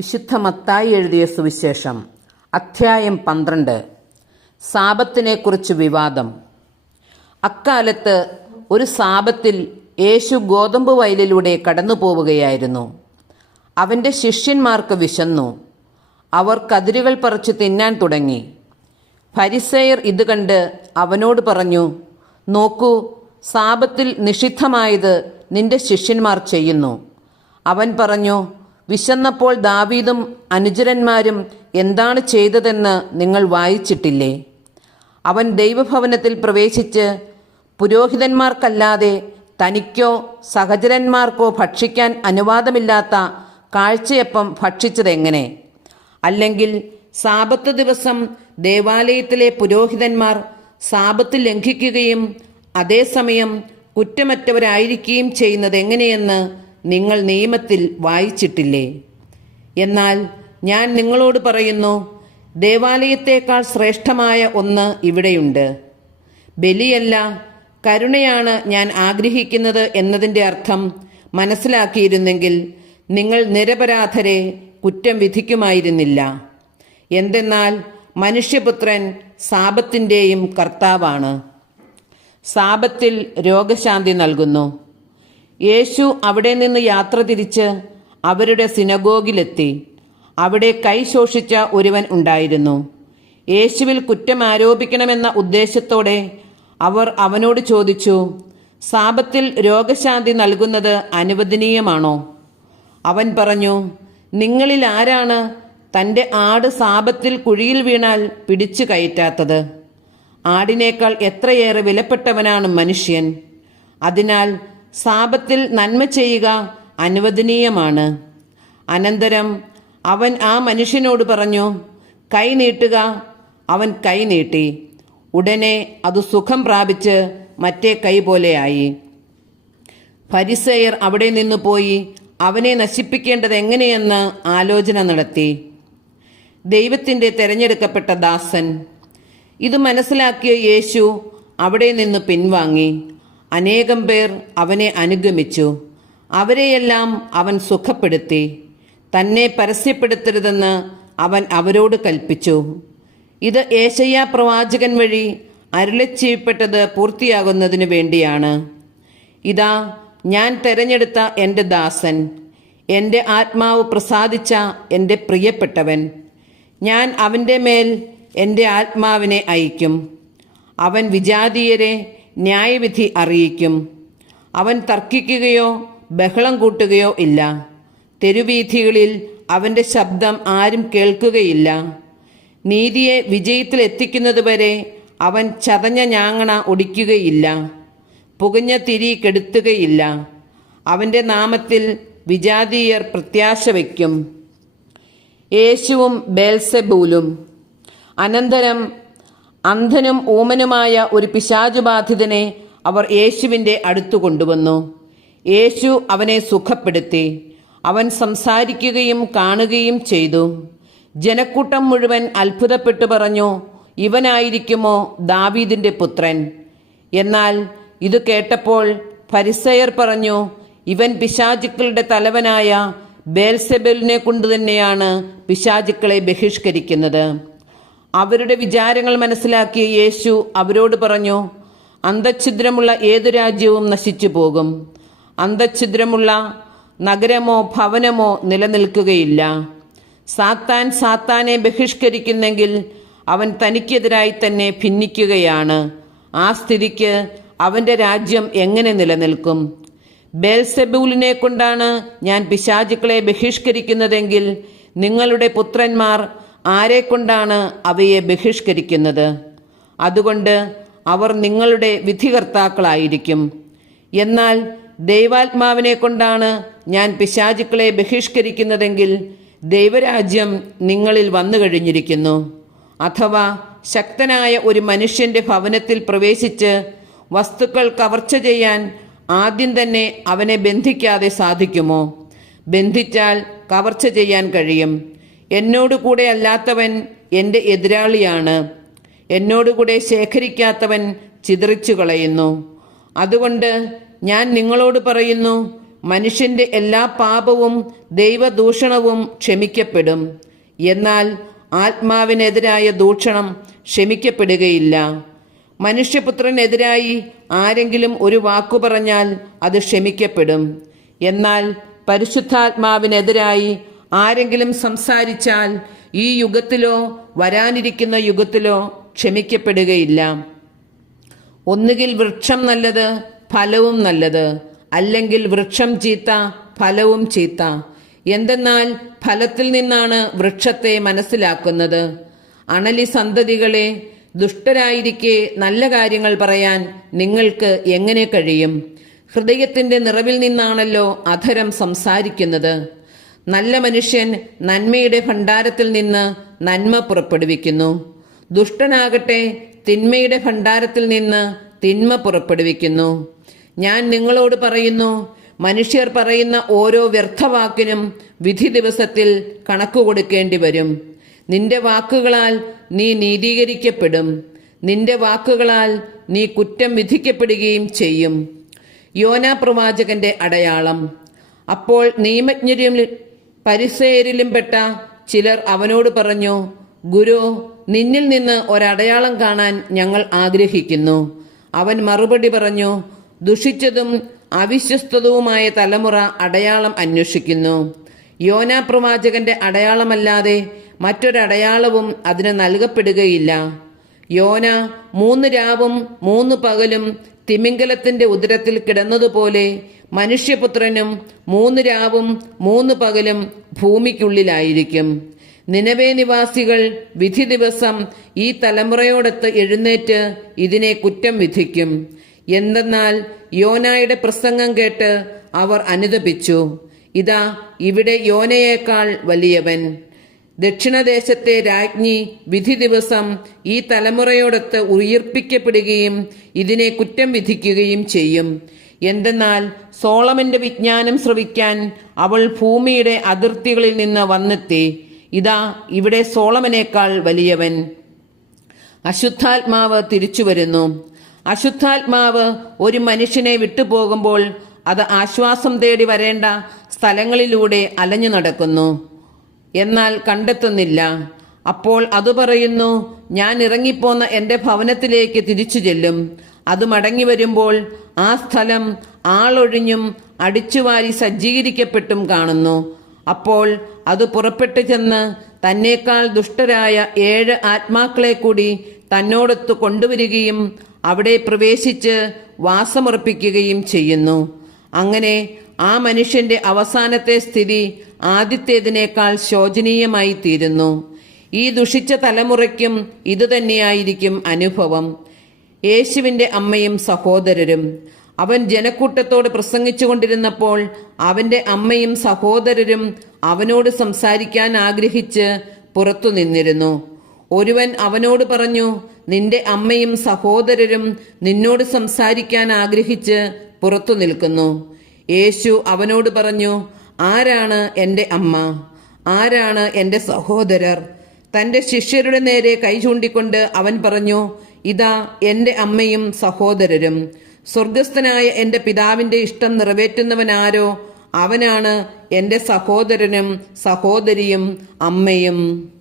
വിശുദ്ധ മത്തായി എഴുതിയ സുവിശേഷം അധ്യായം പന്ത്രണ്ട്. സാപത്തിനെക്കുറിച്ച് വിവാദം. അക്കാലത്ത് ഒരു സാപത്തിൽ യേശു ഗോതമ്പ് വയലിലൂടെ കടന്നു പോവുകയായിരുന്നു അവന്റെ ശിഷ്യന്മാർക്ക് വിശന്നു. അവർ കതിരുകൾ പറിച്ച് തിന്നാൻ തുടങ്ങി. ഫരിസയർ ഇത് കണ്ട് അവനോട് പറഞ്ഞു നോക്കൂ സാപത്തിൽ നിഷിദ്ധമായത് നിന്റെ ശിഷ്യന്മാർ ചെയ്യുന്നു. അവൻ പറഞ്ഞു വിശന്നപ്പോൾ ദാവീദും അനുചരന്മാരും എന്താണ് ചെയ്തതെന്ന് നിങ്ങൾ വായിച്ചിട്ടില്ലേ? അവൻ ദൈവഭവനത്തിൽ പ്രവേശിച്ച് പുരോഹിതന്മാർക്കല്ലാതെ തനിക്കോ സഹചരന്മാർക്കോ ഭക്ഷിക്കാൻ അനുവാദമില്ലാത്ത കാഴ്ചയപ്പം ഭക്ഷിച്ചതെങ്ങനെ അല്ലെങ്കിൽ സാപത്ത് ദിവസം ദേവാലയത്തിലെ പുരോഹിതന്മാർ സാപത്ത് ലംഘിക്കുകയും അതേസമയം കുറ്റമറ്റവരായിരിക്കുകയും ചെയ്യുന്നത് എങ്ങനെയെന്ന് നിങ്ങൾ നിയമത്തിൽ വായിച്ചിട്ടില്ലേ? എന്നാൽ ഞാൻ നിങ്ങളോട് പറയുന്നു ദേവാലയത്തേക്കാൾ ശ്രേഷ്ഠമായ ഒന്ന് ഇവിടെയുണ്ട്. ബലിയല്ല കരുണയാണ് ഞാൻ ആഗ്രഹിക്കുന്നത് എന്നതിന്റെ അർത്ഥം മനസ്സിലാക്കിയിരുന്നെങ്കിൽ നിങ്ങൾ നിരപരാധരെ കുറ്റം വിധിക്കുമായിരുന്നില്ല. എന്തെന്നാൽ മനുഷ്യപുത്രൻ സാപത്തിന്റെയും കർത്താവാണ്. സാപത്തിൽ രോഗശാന്തി നൽകുന്നു. യേശു അവിടെ നിന്ന് യാത്ര തിരിച്ച് അവരുടെ സിനഗോഗിലെത്തി. അവിടെ കൈ ശോഷിച്ച ഒരുവൻ ഉണ്ടായിരുന്നു. യേശുവിൽ കുറ്റം ആരോപിക്കണമെന്ന ഉദ്ദേശത്തോടെ അവർ അവനോട് ചോദിച്ചു സാപത്തിൽ രോഗശാന്തി നൽകുന്നത് അനുവദനീയമാണോ? അവൻ പറഞ്ഞു നിങ്ങളിൽ ആരാണ് തന്റെ ആട് സാപത്തിൽ കുഴിയിൽ വീണാൽ പിടിച്ചു കയറ്റാത്തത്? ആടിനേക്കാൾ എത്രയേറെ വിലപ്പെട്ടവനാണ് മനുഷ്യൻ. അതിനാൽ സാപത്തിൽ നന്മ ചെയ്യുക അനുവദനീയമാണ്. അനന്തരം അവൻ ആ മനുഷ്യനോട് പറഞ്ഞു കൈ നീട്ടുക. അവൻ കൈ നീട്ടി. ഉടനെ അത് സുഖം പ്രാപിച്ച് മറ്റേ കൈ പോലെയായി പരിസയർ അവിടെ നിന്ന് പോയി അവനെ നശിപ്പിക്കേണ്ടത് എങ്ങനെയെന്ന് ആലോചന നടത്തി. ദൈവത്തിന്റെ തെരഞ്ഞെടുക്കപ്പെട്ട ദാസൻ ഇത് മനസ്സിലാക്കിയ യേശു അവിടെ നിന്ന് പിൻവാങ്ങി. അനേകം പേർ അവനെ അനുഗമിച്ചു. അവരെയെല്ലാം അവൻ സുഖപ്പെടുത്തി. തന്നെ പരസ്യപ്പെടുത്തരുതെന്ന് അവൻ അവരോട് കൽപ്പിച്ചു. ഇത് ഏശയ്യ പ്രവാചകൻ വഴി അരുളച്ചെയ്യപ്പെട്ടത് പൂർത്തിയാകുന്നതിനു വേണ്ടിയാണ്. ഇതാ ഞാൻ തെരഞ്ഞെടുത്ത എന്റെ ദാസൻ. എന്റെ ആത്മാവ് പ്രസാദിച്ച എന്റെ പ്രിയപ്പെട്ടവൻ. ഞാൻ അവന്റെ മേൽ എന്റെ ആത്മാവിനെ അയക്കും അവൻ വിജാതീയരെ ന്യായവിധി അറിയിക്കും. അവൻ തർക്കിക്കുകയോ ബഹളം കൂട്ടുകയോ ഇല്ല. തെരുവീഥികളിൽ അവന്റെ ശബ്ദം ആരും കേൾക്കുകയില്ല. നീതിയെ വിജയത്തിലെത്തിക്കുന്നതുവരെ അവൻ ചതഞ്ഞ ഞാങ്ങണ ഒടിക്കുകയില്ല. പുകഞ്ഞ തിരി കെടുത്തുകയില്ല. അവന്റെ നാമത്തിൽ വിജാതീയർ പ്രത്യാശ വയ്ക്കും. യേശുവും ബേൽസെബൂലും. അനന്തരം അന്ധനും ഊമനുമായ ഒരു പിശാചുബാധിതനെ അവർ യേശുവിന്റെ അടുത്തു കൊണ്ടുവന്നു. യേശു അവനെ സുഖപ്പെടുത്തി. അവൻ സംസാരിക്കുകയും കാണുകയും ചെയ്തു. ജനക്കൂട്ടം മുഴുവൻ അത്ഭുതപ്പെട്ടു പറഞ്ഞു ഇവനായിരിക്കുമോ ദാവീദിന്റെ പുത്രൻ? എന്നാൽ ഇത് കേട്ടപ്പോൾ പരിസയർ പറഞ്ഞു ഇവൻ പിശാചുക്കളുടെ തലവനായ ബേൽസെബലിനെ കൊണ്ടുതന്നെയാണ് പിശാചുക്കളെ ബഹിഷ്കരിക്കുന്നത്. അവരുടെ വിചാരങ്ങൾ മനസ്സിലാക്കിയ യേശു അവരോട് പറഞ്ഞു അന്തഛിദ്രമുള്ള ഏതു രാജ്യവും നശിച്ചു പോകും. അന്തഛിദ്രമുള്ള നഗരമോ ഭവനമോ നിലനിൽക്കുകയില്ല. സാത്താൻ സാത്താനെ ബഹിഷ്കരിക്കുന്നെങ്കിൽ അവൻ തനിക്കെതിരായി തന്നെ ഭിന്നിക്കുകയാണ്. ആ സ്ഥിതിക്ക് അവന്റെ രാജ്യം എങ്ങനെ നിലനിൽക്കും? ബേൽസെബൂലിനെ കൊണ്ടാണ് ഞാൻ പിശാചുക്കളെ ബഹിഷ്കരിക്കുന്നതെങ്കിൽ നിങ്ങളുടെ പുത്രന്മാർ ആരെക്കൊണ്ടാണ് അവയെ ബഹിഷ്കരിക്കുന്നത്? അതുകൊണ്ട് അവർ നിങ്ങളുടെ വിധികർത്താക്കളായിരിക്കും. എന്നാൽ ദൈവാത്മാവിനെ കൊണ്ടാണ് ഞാൻ പിശാചുക്കളെ ബഹിഷ്കരിക്കുന്നതെങ്കിൽ ദൈവരാജ്യം നിങ്ങളിൽ വന്നു കഴിഞ്ഞിരിക്കുന്നു. അഥവാ ശക്തനായ ഒരു മനുഷ്യന്റെ ഭവനത്തിൽ പ്രവേശിച്ച് വസ്തുക്കൾ കവർച്ച ചെയ്യാൻ ആദ്യം തന്നെ അവനെ ബന്ധിക്കാതെ സാധിക്കുമോ? ബന്ധിച്ചാൽ കവർച്ച ചെയ്യാൻ കഴിയും. എന്നോട് കൂടെ അല്ലാത്തവൻ എന്റെ എതിരാളിയാണ്. എന്നോട് കൂടെ ശേഖരിക്കാത്തവൻ ചിതറിച്ചു കളയുന്നു. അതുകൊണ്ട് ഞാൻ നിങ്ങളോട് പറയുന്നു മനുഷ്യന്റെ എല്ലാ പാപവും ദൈവദൂഷണവും ക്ഷമിക്കപ്പെടും. എന്നാൽ ആത്മാവിനെതിരായ ദൂഷണം ക്ഷമിക്കപ്പെടുകയില്ല. മനുഷ്യപുത്രനെതിരായി ആരെങ്കിലും ഒരു വാക്കു പറഞ്ഞാൽ അത് ക്ഷമിക്കപ്പെടും. എന്നാൽ പരിശുദ്ധാത്മാവിനെതിരായി ആരെങ്കിലും സംസാരിച്ചാൽ ഈ യുഗത്തിലോ വരാനിരിക്കുന്ന യുഗത്തിലോ ക്ഷമിക്കപ്പെടുകയില്ല. ഒന്നുകിൽ വൃക്ഷം നല്ലത് ഫലവും നല്ലത്. അല്ലെങ്കിൽ വൃക്ഷം ചീത്ത ഫലവും ചീത്ത. എന്തെന്നാൽ ഫലത്തിൽ നിന്നാണ് വൃക്ഷത്തെ മനസ്സിലാക്കുന്നത്. അണലി സന്തതികളെ ദുഷ്ടരായിരിക്കെ നല്ല കാര്യങ്ങൾ പറയാൻ നിങ്ങൾക്ക് എങ്ങനെ കഴിയും? ഹൃദയത്തിന്റെ നിറവിൽ നിന്നാണല്ലോ അധരം സംസാരിക്കുന്നത്. നല്ല മനുഷ്യൻ നന്മയുടെ ഭണ്ഡാരത്തിൽ നിന്ന് നന്മ പുറപ്പെടുവിക്കുന്നു. ദുഷ്ടനാകട്ടെ തിന്മയുടെ ഭണ്ഡാരത്തിൽ നിന്ന് തിന്മ പുറപ്പെടുവിക്കുന്നു. ഞാൻ നിങ്ങളോട് പറയുന്നു മനുഷ്യർ പറയുന്ന ഓരോ വ്യർത്ഥവാക്കിനും വിധി ദിവസത്തിൽ കണക്ക് കൊടുക്കേണ്ടി വരും. നിന്റെ വാക്കുകളാൽ നീ നീതീകരിക്കപ്പെടും. നിന്റെ വാക്കുകളാൽ നീ കുറ്റം വിധിക്കപ്പെടുകയും ചെയ്യും. യോനാ പ്രവാചകന്റെ അടയാളം. അപ്പോൾ നിയമജ്ഞരും പരിസേരിലും പെട്ട ചിലർ അവനോട് പറഞ്ഞു ഗുരു നിന്നിൽ നിന്ന് ഒരടയാളം കാണാൻ ഞങ്ങൾ ആഗ്രഹിക്കുന്നു. അവൻ മറുപടി പറഞ്ഞു ദുഷിച്ചതും അവിശ്വസ്തവുമായ തലമുറ അടയാളം അന്വേഷിക്കുന്നു. യോനാ പ്രവാചകന്റെ അടയാളമല്ലാതെ മറ്റൊരടയാളവും അതിന് നൽകപ്പെടുകയില്ല. യോന മൂന്ന് രാവും മൂന്ന് പകലും തിമിംഗലത്തിന്റെ ഉദരത്തിൽ കിടന്നതുപോലെ മനുഷ്യപുത്രനും മൂന്ന് രാവും മൂന്ന് പകലും ഭൂമിക്കുള്ളിലായിരിക്കും. നിലവേ നിവാസികൾ വിധി ദിവസം ഈ തലമുറയോടൊത്ത് എഴുന്നേറ്റ് ഇതിനെ കുറ്റം വിധിക്കും. എന്തെന്നാൽ യോനായുടെ പ്രസംഗം കേട്ട് അവർ അനുദപിച്ചു ഇതാ ഇവിടെ യോനയേക്കാൾ വലിയവൻ. ദക്ഷിണദേശത്തെ രാജ്ഞി വിധി ദിവസം ഈ തലമുറയോടൊത്ത് ഉയർപ്പിക്കപ്പെടുകയും ഇതിനെ കുറ്റം വിധിക്കുകയും ചെയ്യും. എന്തെന്നാൽ സോളമന്റെ വിജ്ഞാനം ശ്രവിക്കാൻ അവൾ ഭൂമിയുടെ അതിർത്തികളിൽ നിന്ന് വന്നെത്തി. ഇതാ ഇവിടെ സോളമനേക്കാൾ വലിയവൻ. അശുദ്ധാത്മാവ് തിരിച്ചു വരുന്നു. അശുദ്ധാത്മാവ് ഒരു മനുഷ്യനെ വിട്ടുപോകുമ്പോൾ അത് ആശ്വാസം തേടി വരേണ്ട സ്ഥലങ്ങളിലൂടെ അലഞ്ഞു നടക്കുന്നു. എന്നാൽ കണ്ടെത്തുന്നില്ല. അപ്പോൾ അത് പറയുന്നു ഞാൻ ഇറങ്ങിപ്പോന്ന എന്റെ ഭവനത്തിലേക്ക് തിരിച്ചു ചെല്ലും. അത് മടങ്ങി വരുമ്പോൾ ആ സ്ഥലം ആളൊഴിഞ്ഞും അടിച്ചുവാരി സജ്ജീകരിക്കപ്പെട്ടും കാണുന്നു. അപ്പോൾ അത് പുറപ്പെട്ടു ചെന്ന് തന്നേക്കാൾ ദുഷ്ടരായ ഏഴ് ആത്മാക്കളെ കൂടി തന്നോടൊത്ത് കൊണ്ടുവരികയും അവിടെ പ്രവേശിച്ച് വാസമുറപ്പിക്കുകയും ചെയ്യുന്നു. അങ്ങനെ ആ മനുഷ്യന്റെ അവസാനത്തെ സ്ഥിതി ആദ്യത്തേതിനേക്കാൾ ശോചനീയമായി തീരുന്നു. ഈ ദുഷിച്ച തലമുറയ്ക്കും ഇതുതന്നെയായിരിക്കും അനുഭവം. യേശുവിന്റെ അമ്മയും സഹോദരരും. അവൻ ജനക്കൂട്ടത്തോട് പ്രസംഗിച്ചുകൊണ്ടിരുന്നപ്പോൾ അവന്റെ അമ്മയും സഹോദരരും അവനോട് സംസാരിക്കാൻ ആഗ്രഹിച്ച് പുറത്തു നിന്നിരുന്നു. ഒരുവൻ അവനോട് പറഞ്ഞു നിന്റെ അമ്മയും സഹോദരരും നിന്നോട് സംസാരിക്കാൻ ആഗ്രഹിച്ച് പുറത്തു നിൽക്കുന്നു. യേശു അവനോട് പറഞ്ഞു ആരാണ് എന്റെ അമ്മ? ആരാണ് എന്റെ സഹോദരർ? തന്റെ ശിഷ്യരുടെ നേരെ കൈ ചൂണ്ടിക്കൊണ്ട് അവൻ പറഞ്ഞു ഇതാ എന്റെ അമ്മയും സഹോദരരും. സ്വർഗസ്ഥനായ എന്റെ പിതാവിന്റെ ഇഷ്ടം നിറവേറ്റുന്നവനാരോ? അവനാണ് എന്റെ സഹോദരനും സഹോദരിയും അമ്മയും.